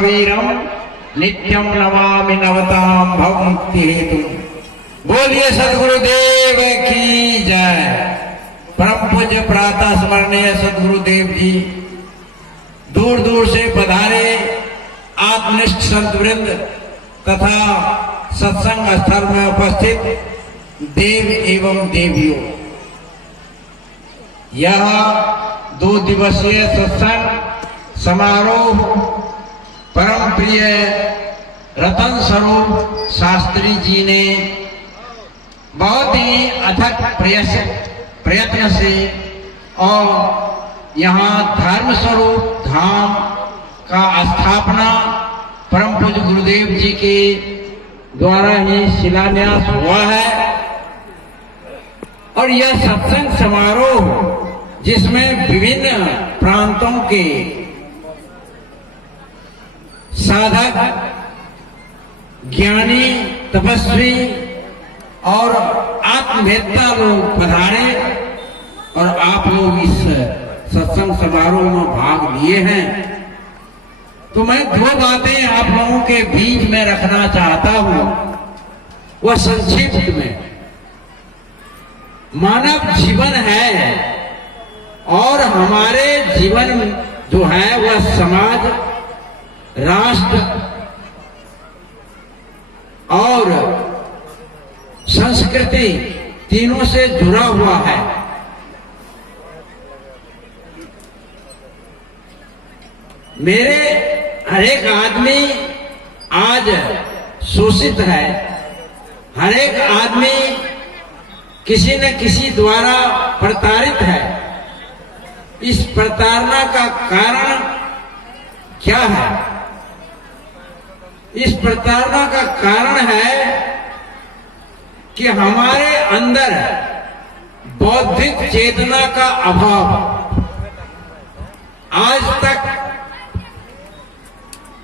वीरम नित्यम नमामि नवताम भव मुक्ति हेतु। बोलिए सदगुरुदेव की जय। परम पूज्य प्रातः स्मरणीय सदगुरुदेव जी दूर दूर से पधारे आत्मनिष्ठ संत वृंद तथा सत्संग स्थल में उपस्थित देव एवं देवियों, यह 2 दिवसीय सत्संग समारोह परम प्रिय रतन स्वरूप शास्त्री जी ने बहुत ही अथक प्रयत्न से और यहाँ धर्म स्वरूप धाम का स्थापना परम पूज्य गुरुदेव जी के द्वारा ही शिलान्यास हुआ है। और यह सत्संग समारोह जिसमें विभिन्न प्रांतों के साधक, ज्ञानी, तपस्वी और आत्मवेत्ता लोग पधारे और आप लोग इस सत्संग समारोह में भाग लिए हैं, तो मैं 2 बातें आप लोगों के बीच में रखना चाहता हूं। वह संक्षिप्त में, मानव जीवन है और हमारे जीवन जो है वह समाज, राष्ट्र और संस्कृति तीनों से जुड़ा हुआ है। मेरे हर एक आदमी आज शोषित है, हर एक आदमी किसी न किसी द्वारा प्रताड़ित है। इस प्रताड़ना का कारण क्या है? इस प्रताड़ना का कारण है कि हमारे अंदर बौद्धिक चेतना का अभाव। आज तक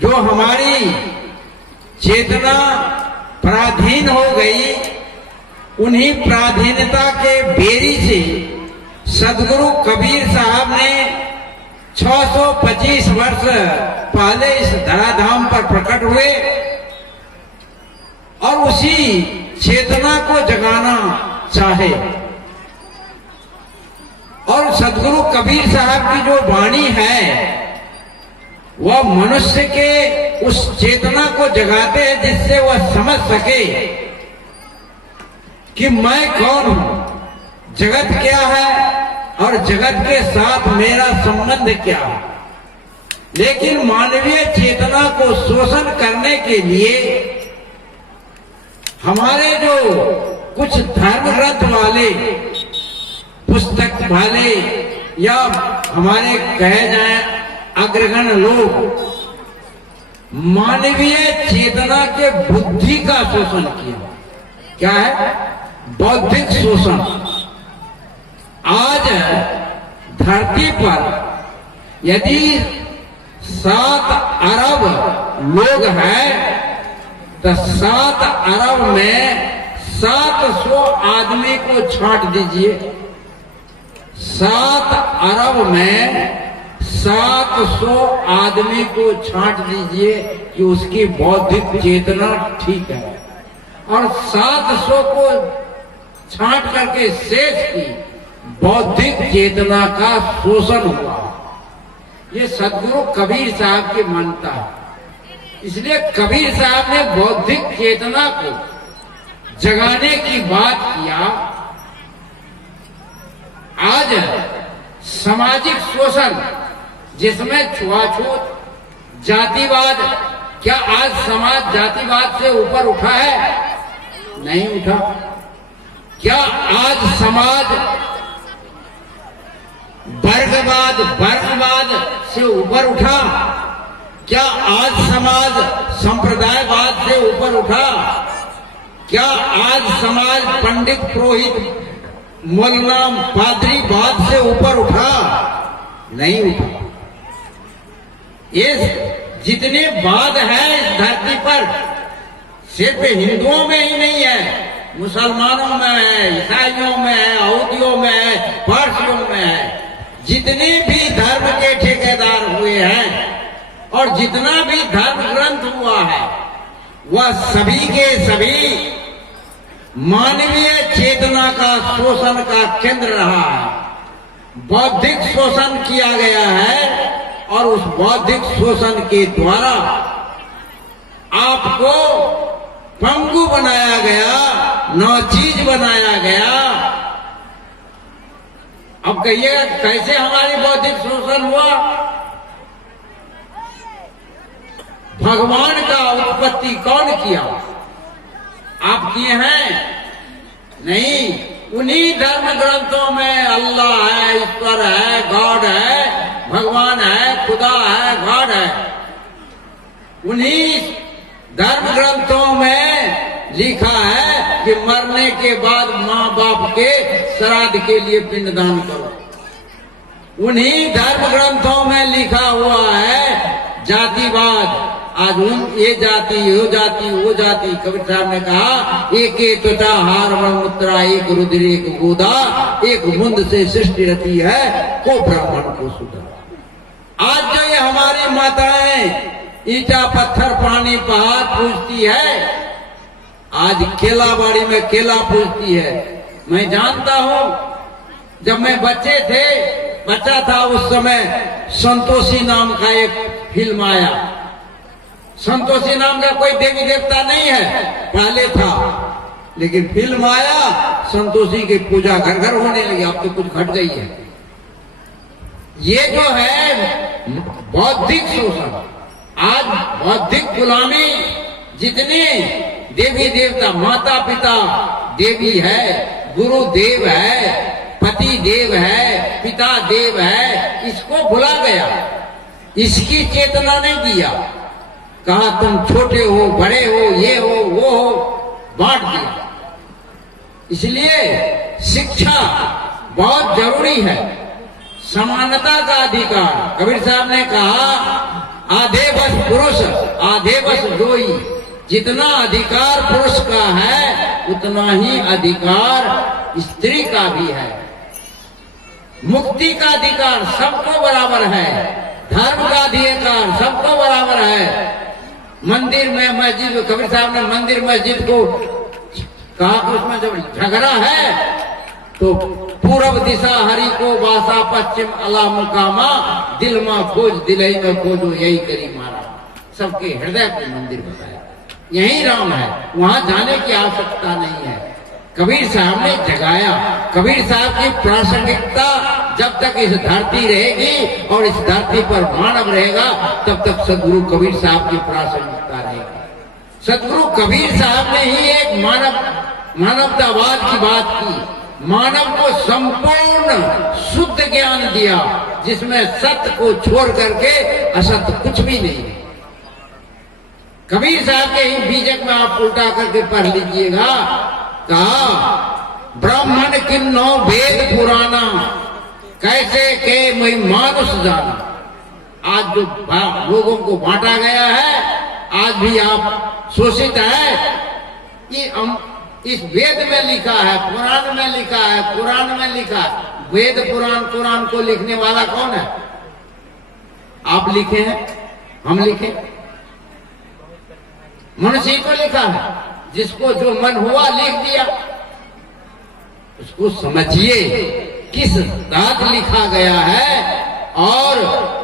जो हमारी चेतना पराधीन हो गई, उन्हीं पराधीनता के बेरी से सदगुरु कबीर साहब ने 625 वर्ष पहले इस धराधाम पर प्रकट हुए और उसी चेतना को जगाना चाहे। और सदगुरु कबीर साहब की जो वाणी है वह मनुष्य के उस चेतना को जगाते हैं जिससे वह समझ सके कि मैं कौन हूं, जगत क्या है और जगत के साथ मेरा संबंध क्या है। लेकिन मानवीय चेतना को शोषण करने के लिए हमारे जो कुछ धर्म ग्रंथ वाले, पुस्तक वाले या हमारे कहे जाए अग्रगण लोग मानवीय चेतना के बुद्धि का शोषण किया। क्या है? बौद्धिक शोषण। आज धरती पर यदि 7 अरब लोग हैं तो 7 अरब में 700 आदमी को छांट दीजिए। 7 अरब में 700 आदमी को छांट दीजिए कि उसकी बौद्धिक चेतना ठीक है, और 700 को छांट करके शेष की बौद्धिक चेतना का शोषण हुआ। ये सदगुरु कबीर साहब की मान्यता है। इसलिए कबीर साहब ने बौद्धिक चेतना को जगाने की बात किया। आज सामाजिक शोषण जिसमें छुआछूत, जातिवाद, क्या आज समाज जातिवाद से ऊपर उठा है? नहीं उठा। क्या आज समाज वर्गवाद से ऊपर उठा? क्या आज समाज संप्रदायवाद से ऊपर उठा? क्या आज समाज पंडित, पुरोहित, मौलाना, पादरीवाद से ऊपर उठा? नहीं उठा। ये जितने वाद है इस धरती पर सिर्फ हिंदुओं में ही नहीं है, मुसलमानों में है, ईसाइयों में है, यहूदियों में है, पारसियों में है। जितने भी धर्म के ठेकेदार हुए हैं और जितना भी धर्म ग्रंथ हुआ है वह सभी के सभी मानवीय चेतना का शोषण का केंद्र रहा है। बौद्धिक शोषण किया गया है और उस बौद्धिक शोषण के द्वारा आपको पंगु बनाया गया, नाचीज बनाया गया। अब कहिएगा कैसे हमारी बौद्धिक शोषण हुआ? भगवान का उत्पत्ति कौन किया? आप किए हैं? नहीं, उन्हीं धर्म ग्रंथों में अल्लाह है, ईश्वर है, गॉड है, भगवान है, खुदा है, गॉड है। उन्हीं धर्म ग्रंथों में लिखा है कि मरने के बाद माँ बाप के श्राद्ध के लिए पिंडदान करो। उन्हीं धर्म ग्रंथों में लिखा हुआ है जातिवाद। आज ये जाति, वो जाति, वो जाति। कबीर साहब ने कहा एक त्वचा हार मुद्रा, एक रुद्र एक गोदा, एक मुंद से सृष्टि रची है, को ब्राह्मण को सुधा। आज जो ये हमारी माताएं ईटा पत्थर पानी पहाड़ पूजती है, आज केलाबाड़ी में केला पूजती है। मैं जानता हूं जब मैं बच्चा था उस समय संतोषी नाम का एक फिल्म आया। संतोषी नाम का कोई देवी देवता नहीं है, पहले था, लेकिन फिल्म आया, संतोषी की पूजा घर घर होने लगी। अब तो कुछ घट गई है। ये जो है बौद्धिक शोषण, आज बौद्धिक गुलामी। जितने देवी देवता, माता पिता देवी है, गुरु देव है, पति देव है, पिता देव है, इसको भुला गया, इसकी चेतना नहीं दिया। कहा तुम छोटे हो, बड़े हो, ये हो, वो हो, बांट दिया। इसलिए शिक्षा बहुत जरूरी है। समानता का अधिकार, कबीर साहब ने कहा आधे बस पुरुष आधे बस जोई। जितना अधिकार पुरुष का है उतना ही अधिकार स्त्री का भी है। मुक्ति का अधिकार सबको बराबर है, धर्म का अधिकार सबको बराबर है। मंदिर में मस्जिद, कबीर साहब ने मंदिर मस्जिद को कहा कि उसमें जब झगड़ा है तो पूर्व दिशा हरि को वासा, पश्चिम अला मुकामा, दिल में खोज दिलई में खोजो, यही करी मारा। सबके हृदय को मंदिर बताया, यही राम है, वहां जाने की आवश्यकता नहीं है। कबीर साहब ने जगाया। कबीर साहब की प्रासंगिकता जब तक इस धरती रहेगी और इस धरती पर मानव रहेगा तब तक सदगुरु कबीर साहब की प्रासंगिकता रहेगी। सदगुरु कबीर साहब ने ही एक मानवतावाद की बात की। मानव को संपूर्ण शुद्ध ज्ञान दिया जिसमें सत्य को छोड़ करके असत्य कुछ भी नहीं है। कबीर साहब के ही बीजक में आप उल्टा करके पढ़ लीजिएगा। कहा ब्राह्मण किन्नो वेद पुराना, कैसे के मैं मानुष जाना। आज जो लोगों को बांटा गया है, आज भी आप शोषित है। ये इस वेद में लिखा है, पुराण में लिखा है, पुराण में लिखा है। वेद पुराण कुरान को लिखने वाला कौन है? आप लिखे हैं, हम लिखे? मनुष्य को लिखा है, जिसको जो मन हुआ लिख दिया। उसको समझिए किस दात लिखा गया है और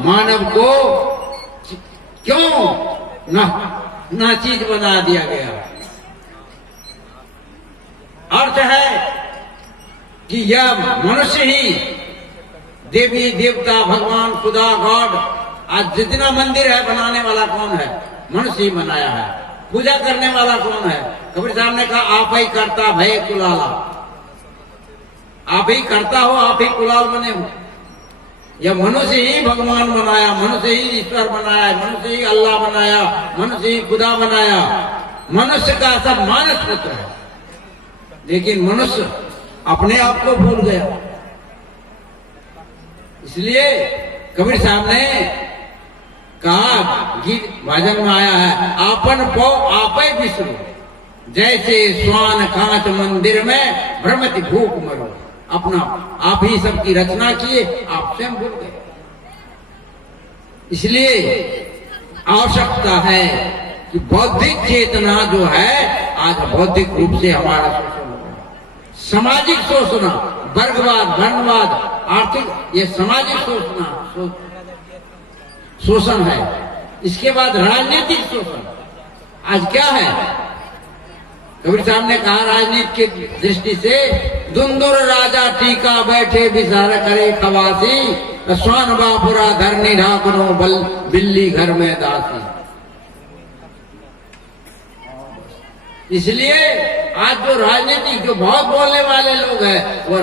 मानव को क्यों नाचीज बना दिया गया। अर्थ है कि यह मनुष्य ही देवी देवता, भगवान, खुदा, गॉड। आज जितना मंदिर है बनाने वाला कौन है? मनुष्य ही बनाया है। पूजा करने वाला कौन है? कबीर साहब ने कहा आप ही करता भय कुलाला। आप ही करता हो, आप ही कुलाल बने हो। यह मनुष्य ही भगवान बनाया, मनुष्य ही ईश्वर बनाया, मनुष्य ही अल्लाह बनाया, मनुष्य ही खुदा बनाया। मनुष्य का सब मानस पुत्र है, लेकिन मनुष्य अपने आप को भूल गया। इसलिए कबीर साहब ने कहा, गीत भजन में आया है, आपन पो आपे बिसरो, जैसे स्वान कांच मंदिर में भ्रमति भूख मरो। अपना आप ही सबकी रचना किए, आप स्वयं भूल गए। इसलिए आवश्यकता है कि बौद्धिक चेतना जो है आज बौद्धिक रूप से हमारा शोषण हो रहा है। सामाजिक शोषण, वर्गवाद, वर्णवाद, आर्थिक, ये सामाजिक शोषण है। इसके बाद राजनीतिक शोषण। आज क्या है? कबीर साहब ने कहा राजनीति की दृष्टि से दुंदुर राजा टीका बैठे विचार करे खवासी, स्वान बापुरा धरनी ढाकनो बल बिल्ली घर में दासी। इसलिए आज जो राजनीति, जो बहुत बोलने वाले लोग हैं, वो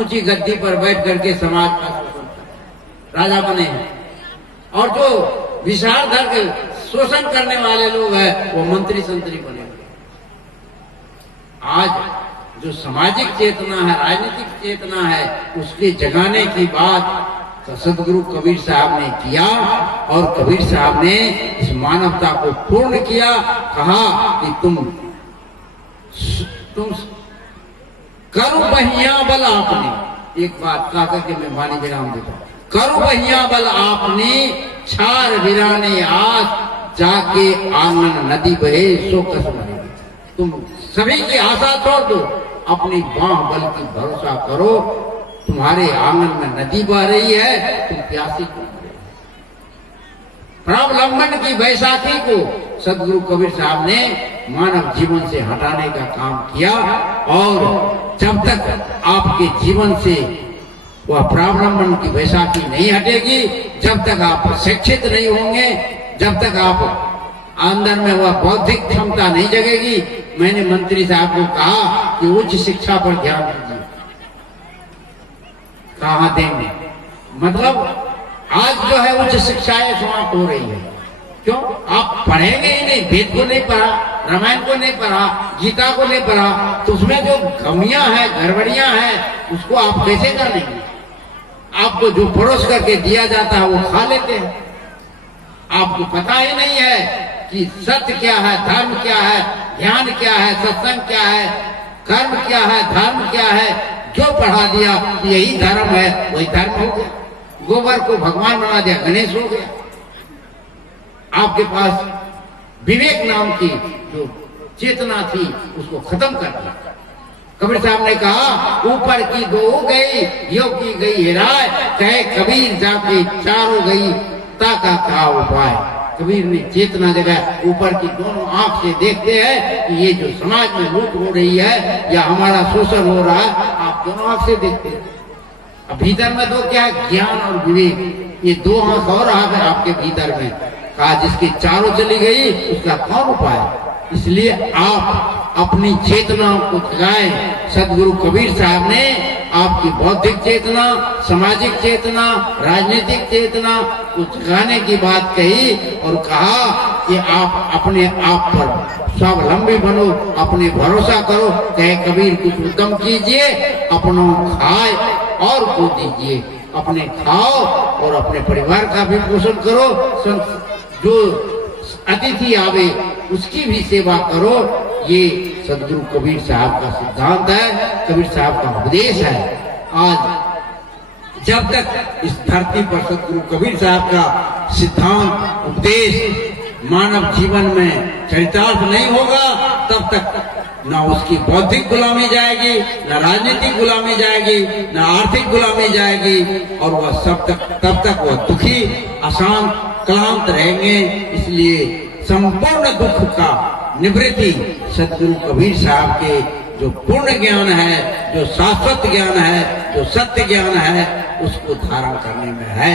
ऊंची गद्दी पर बैठ करके समाज का शोषण कर राजा बने हैं, और जो विचारधारा के शोषण करने वाले लोग हैं वो मंत्री संतरी बने हुए। आज जो सामाजिक चेतना है, राजनीतिक चेतना है, उसके जगाने की बात तो सदगुरु कबीर साहब ने किया, और कबीर साहब ने इस मानवता को पूर्ण किया। कहा कि तुम करो बहिया बल आपने, एक बात कहा करके मैं वाणी विराम देता हूं, करो बहिया बल आपने छार वीराने आज जाके आंगन नदी बहे सो कस मरे। तुम सभी की आशा छोड़ दो, अपनी बाह बल की भरोसा करो, तुम्हारे आंगन में नदी बह रही है, तुम प्यासी क्यों? प्रावलंबन की वैशाखी को सदगुरु कबीर साहब ने मानव जीवन से हटाने का काम किया, और जब तक आपके जीवन से वह प्रावलंबन की वैशाखी नहीं हटेगी, जब तक आप शिक्षित नहीं होंगे, जब तक आप अंदर में वह बौद्धिक क्षमता नहीं जगेगी। मैंने मंत्री साहब को कहा कि उच्च शिक्षा पर ध्यान दीजिए। कहाँ देंगे? मतलब आज जो है उच्च शिक्षाएं समाप्त हो रही है। क्यों? आप पढ़ेंगे ही नहीं, वेद को नहीं पढ़ा, रामायण को नहीं पढ़ा, गीता को नहीं पढ़ा, तो उसमें जो कमियां हैं, गड़बड़ियां हैं, उसको आप कैसे जानेंगे? आपको जो परोस करके दिया जाता है वो खा लेते हैं। आपको पता ही नहीं है कि सत्य क्या है, धर्म क्या है, ध्यान क्या है, सत्संग क्या है, कर्म क्या है, धर्म क्या है। जो पढ़ा दिया यही धर्म है, वही धर्म हो गया। गोबर को भगवान बना दिया, गणेश हो गया। आपके पास विवेक नाम की जो चेतना थी उसको खत्म कर दिया। कबीर साहब ने कहा ऊपर की दो गई, यो की गई हेराय, कहे कबीर जाके चारों गई, ताका क्या उपाय। कबीर ने चेतना जगह ऊपर की दोनों आंख से देखते हैं कि ये जो समाज में लूट हो रही है या हमारा शोषण हो रहा है, आप दोनों आंख से देखते हैं। अब भीतर में तो क्या है? ज्ञान और विवेक, ये दो आंख और आ गए आपके भीतर में। कहा जिसकी चारों चली गई उसका कौन उपाय? इसलिए आप अपनी चेतना को जगाएं। सदगुरु कबीर साहब ने आपकी बौद्धिक चेतना, सामाजिक चेतना, राजनीतिक चेतना को जगाने की बात कही, और कहा कि आप अपने आप पर स्वावलंबी बनो, अपने भरोसा करो। कहे कबीर कुछ उद्यम कीजिए, अपनों खाए और को दीजिए, अपने खाओ और अपने परिवार का भी पोषण करो, जो अतिथि आवे उसकी भी सेवा करो। ये सदगुरु कबीर साहब का सिद्धांत है, कबीर साहब का उपदेश है। आज जब तक इस धरती पर सदगुरु कबीर साहब का सिद्धांत, उपदेश मानव जीवन में चरितार्थ नहीं होगा, तब तक ना उसकी बौद्धिक गुलामी जाएगी, ना राजनीतिक गुलामी जाएगी, ना आर्थिक गुलामी जाएगी, और वह तब तक वह दुखी, अशांत, क्लांत रहेंगे। इसलिए संपूर्ण दुख का निवृत्ति सदगुरु कबीर साहब के जो पूर्ण ज्ञान है, जो शाश्वत ज्ञान है, जो सत्य ज्ञान है, उसको धारण करने में है।